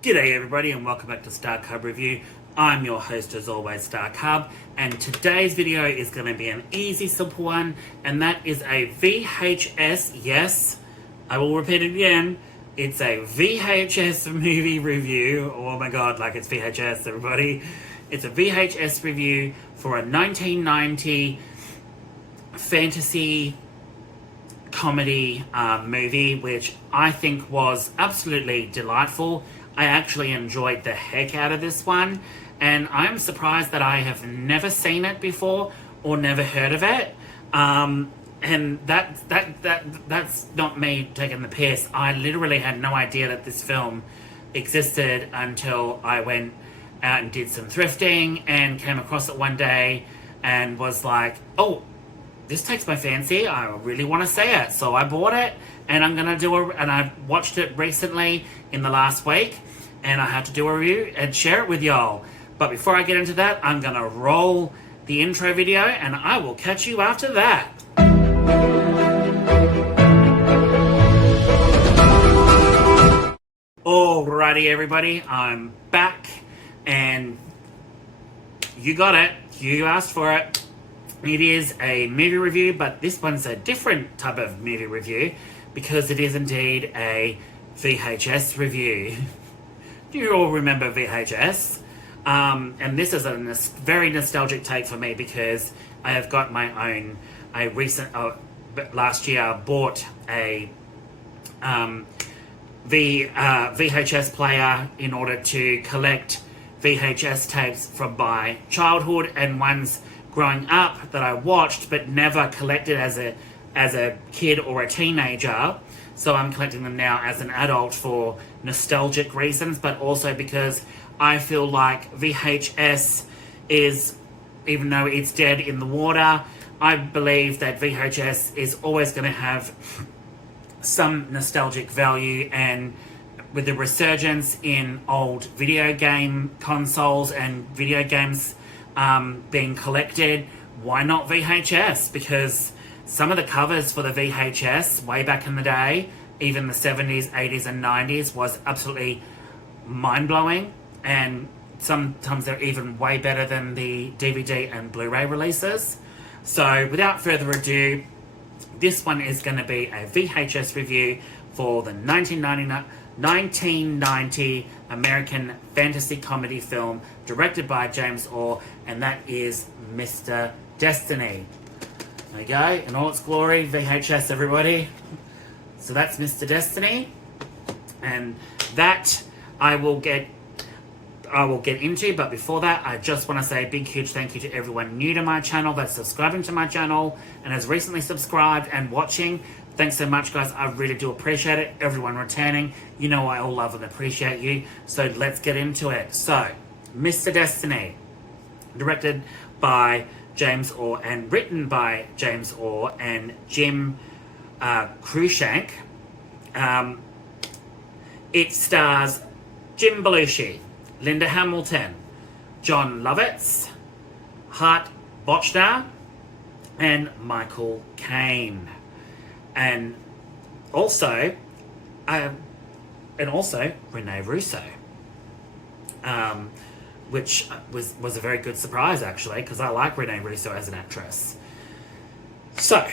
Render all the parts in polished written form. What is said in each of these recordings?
G'day everybody and welcome back to Starcub Review. I'm your host as always, Starcub, and today's video is going to be an easy, simple one, and that is a VHS, yes, I will repeat it again, it's a VHS movie review. Oh my god, like it's VHS, everybody. It's a VHS review for a 1990 fantasy comedy movie, which I think was absolutely delightful. I actually enjoyed the heck out of this one, and I'm surprised that I have never seen it before or never heard of it. And that's not me taking the piss. I literally had no idea that this film existed until I went out and did some thrifting and came across it one day and was like, oh, this takes my fancy. I really want to see it. So I bought it and I'm going to and I watched it recently in the last week and I had to do a review and share it with y'all. But before I get into that, I'm going to roll the intro video and I will catch you after that. Alrighty everybody, I'm back and you got it. You asked for it. It is a movie review, but this one's a different type of movie review because it is indeed a VHS review. Do you all remember VHS? And this is a very nostalgic take for me because I have got my own, last year I bought a VHS player in order to collect VHS tapes from my childhood and ones growing up that I watched but never collected as a kid or a teenager. So I'm collecting them now as an adult for nostalgic reasons, but also because I feel like VHS is, even though it's dead in the water, I believe that VHS is always going to have some nostalgic value, and with the resurgence in old video game consoles and video games being collected, why not VHS? Because some of the covers for the VHS way back in the day, even the 70s, 80s and 90s, was absolutely mind-blowing, and sometimes they're even way better than the DVD and Blu-ray releases. So without further ado, this one is going to be a VHS review for the 1990 American fantasy comedy film directed by James Orr, and that is Mr. Destiny. There you go, in all its glory, VHS everybody. So that's Mr. Destiny, and that I will get into, but before that, I just want to say a big, huge thank you to everyone new to my channel that's subscribing to my channel and has recently subscribed and watching. Thanks so much, guys. I really do appreciate it. Everyone returning, you know I all love and appreciate you. So let's get into it. So, Mr. Destiny, directed by James Orr and written by James Orr and Jim Cruikshank. It stars Jim Belushi, Linda Hamilton, John Lovitz, Hart Bochner, and Michael Caine. And also Rene Russo, which was a very good surprise actually, because I like Rene Russo as an actress. So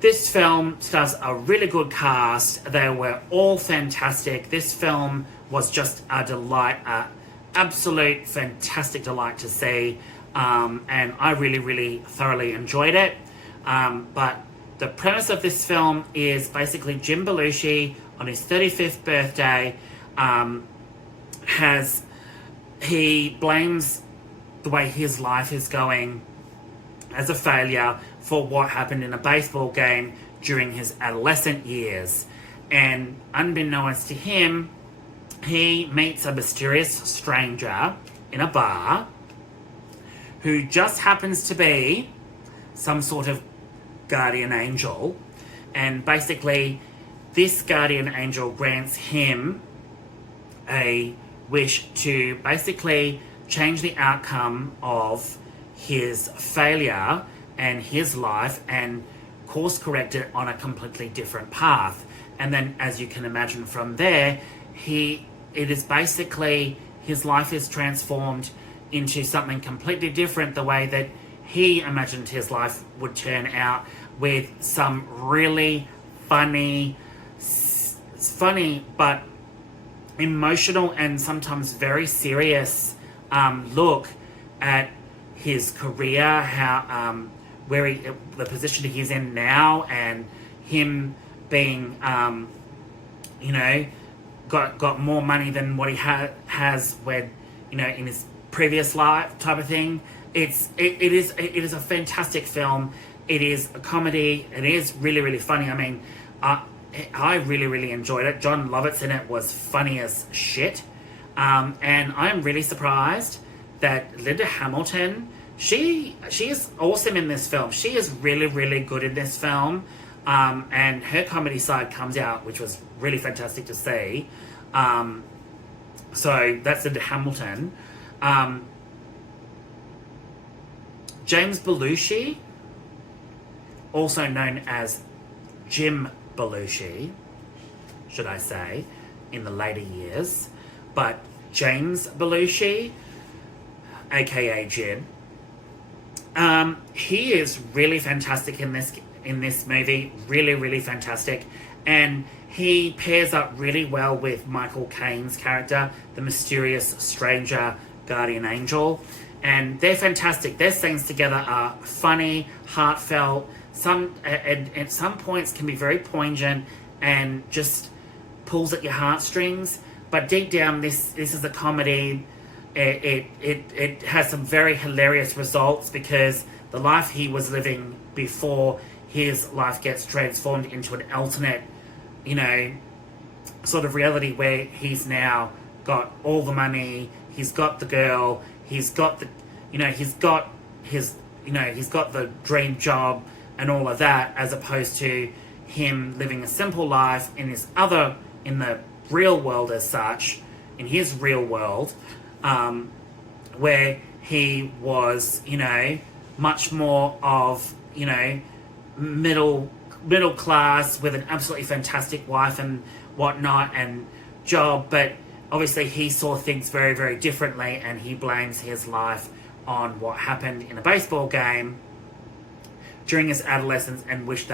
this film stars a really good cast. They were all fantastic. This film was just a delight, absolute fantastic delight to see, and I really thoroughly enjoyed it. But the premise of this film is basically Jim Belushi on his 35th birthday he blames the way his life is going as a failure for what happened in a baseball game during his adolescent years. And unbeknownst to him, he meets a mysterious stranger in a bar who just happens to be some sort of guardian angel, and basically this guardian angel grants him a wish to basically change the outcome of his failure and his life and course correct it on a completely different path. And then, as you can imagine from there, he it is basically his life is transformed into something completely different, the way that he imagined his life would turn out, with some really funny but emotional and sometimes very serious look at his career, how the position he's in now, and him being got more money than what he has when in his previous life, type of thing. It is a fantastic film. It is a comedy. It is really, really funny. I mean, I really, really enjoyed it. John Lovett's in it was funny as shit. And I'm really surprised that Linda Hamilton, she is awesome in this film. She is really, really good in this film. And her comedy side comes out, which was really fantastic to see. So that's Linda Hamilton. James Belushi, also known as Jim Belushi, should I say, in the later years, but James Belushi, aka Jim, he is really fantastic in this movie, really, really fantastic, and he pairs up really well with Michael Caine's character, the mysterious stranger guardian angel, and they're fantastic. Their scenes together are funny, heartfelt, at some points can be very poignant and just pulls at your heartstrings, but deep down this is a comedy. It has some very hilarious results, because the life he was living before his life gets transformed into an alternate sort of reality, where he's now got all the money, he's got the girl, he's got the he's got the dream job and all of that, as opposed to him living a simple life in the real world as such, in his real world, where he was, much more of, middle class, with an absolutely fantastic wife and whatnot and job, but obviously he saw things very, very differently, and he blames his life on what happened in a baseball game during his adolescence, and wish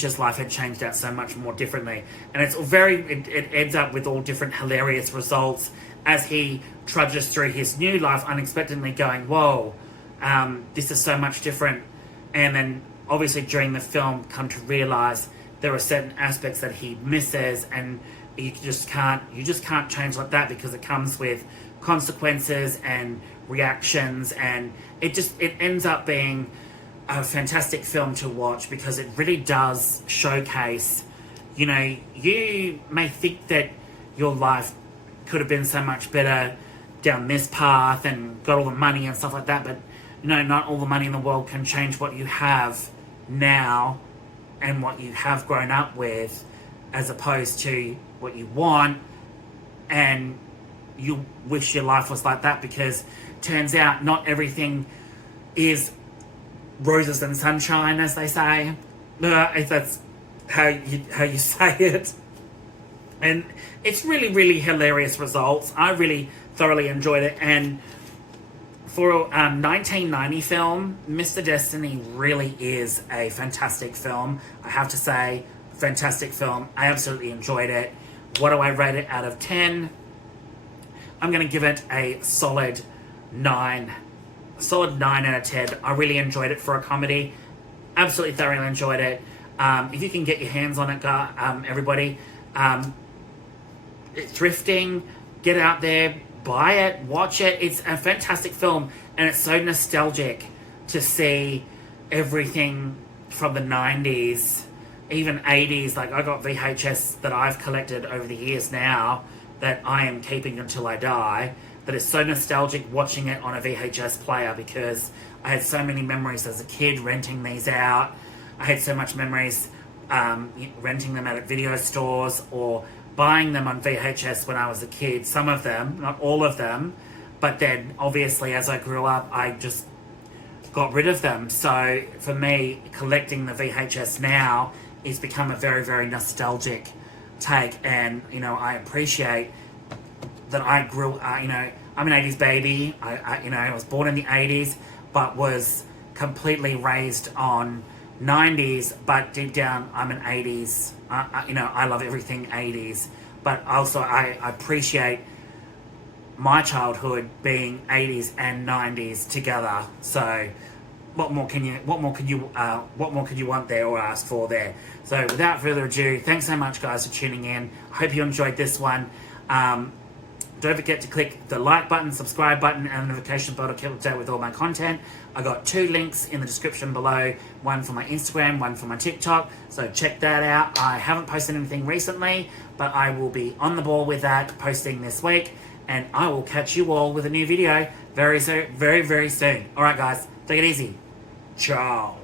his life had changed out so much more differently. And it ends up with all different hilarious results as he trudges through his new life, unexpectedly going, whoa, this is so much different. And then obviously during the film come to realize there are certain aspects that he misses, and you just can't change like that, because it comes with consequences and reactions, and it ends up being a fantastic film to watch, because it really does showcase, you may think that your life could have been so much better down this path and got all the money and stuff like that, but not all the money in the world can change what you have now and what you have grown up with, as opposed to what you want, and you wish your life was like that, because turns out not everything is roses and sunshine, as they say, if that's how you say it. And it's really, really hilarious results. I really thoroughly enjoyed it, and for a 1990 film, Mr. Destiny really is a fantastic film. I have to say, fantastic film. I absolutely enjoyed it. What do I rate it out of 10? I'm going to give it a solid 9. Solid 9 out of 10. I really enjoyed it for a comedy. Absolutely thoroughly enjoyed it. If you can get your hands on it, everybody, thrifting, get out there, buy it, watch it. It's a fantastic film, and it's so nostalgic to see everything from the 90s, even 80s. Like, I got VHS that I've collected over the years now that I am keeping until I die, that is so nostalgic watching it on a VHS player, because I had so many memories as a kid renting these out. I had so much memories renting them out at video stores, or buying them on VHS when I was a kid. Some of them, not all of them, but then obviously as I grew up, I just got rid of them. So for me, collecting the VHS now has become a very, very nostalgic take, and I appreciate that I grew, I'm an 80s baby. I was born in the 80s, but was completely raised on 90s, but deep down I'm an 80s. I love everything 80s, but also I appreciate my childhood being 80s and 90s together. So what more can you want there or ask for there? So without further ado, thanks so much guys for tuning in. I hope you enjoyed this one. Don't forget to click the like button, subscribe button, and the notification bell to keep up to date with all my content. I got 2 links in the description below, one for my Instagram, one for my TikTok, so check that out. I haven't posted anything recently, but I will be on the ball with that, posting this week, and I will catch you all with a new video very soon. Alright guys, take it easy. Ciao.